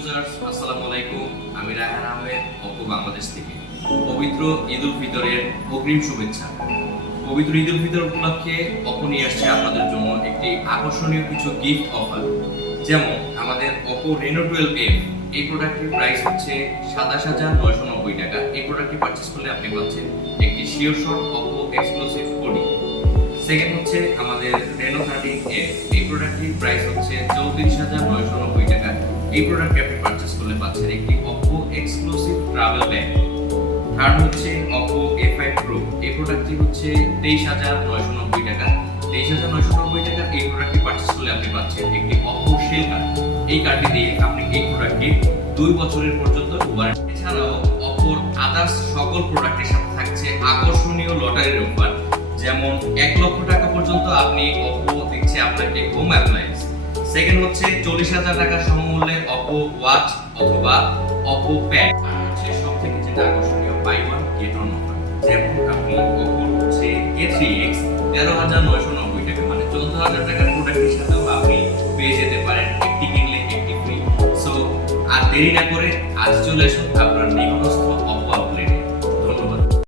Users, আসসালামু আলাইকুম। আমি রায়হান আহমেদ, অপো বাংলাদেশ থেকে। পবিত্র ঈদ উল ফিতরের অগ্রিম শুভেচ্ছা। পবিত্র ঈদ উল ফিতর উপলক্ষে অপো নিয়ে আসছে আপনাদের জন্য একটি আকর্ষণীয় কিছু গিফট অফার। যেমন আমাদের অপো রেনো 12F, এই প্রোডাক্টের প্রাইস হচ্ছে ২৭,৯৯০ টাকা। এই প্রোডাক্টটি পারচেজ করলে আপনি পাচ্ছেন একটি sure shot Oppo exclusive Cody. Second হচ্ছে আমাদের রেনো 13F, এই প্রোডাক্টটির প্রাইস হচ্ছে ৩৪,৯৯০ টাকা। এই প্রোডাক্টটি আপনি পারচেজ করলে পাচ্ছেন একটি Oppo exclusive travel bag. Third হচ্ছে অপো A5 Pro, এই প্রোডাক্টটি হচ্ছে ২৩,৯৯০ টাকা। ২৩,৯৯০ টাকার এই প্রোডাক্টটি পারচেজ করলে আপনি পাচ্ছেন একটি অপো শেল কার্ড। এই কার্ডটি দিয়ে আপনি এই প্রোডাক্টটি ২ বছরের পর্যন্ত ওয়ারেন্টি। এছাড়াও অপোর আদার্স সকল প্রোডাক্টের সাথে থাকছে আকর্ষণীয় লটারির অফার। যেমন ১ লক্ষ টাকা পর্যন্ত আপনি অপো দিচ্ছে আপনাকে হোম অ্যাপ্লায়েন্স। সেকেন্ড হচ্ছে ৪০,০০০ টাকা সমমূল্যের অপো ওয়াচ অথবা অপো প্যাড। আর হচ্ছে সবথেকে যেটা আকর্ষণীয় buy one get one offer. যেমন আপনি অপো হচ্ছে A3X ১৩,৯৯০ টাকা, মানে ১৪,০০০ টাকার প্রোডাক্টের সাথেও আপনি পেয়ে যেতে পারেন একটি কিনলে একটি ফ্রি। সো আর দেরি না করে আজ চলে আসুন আপনার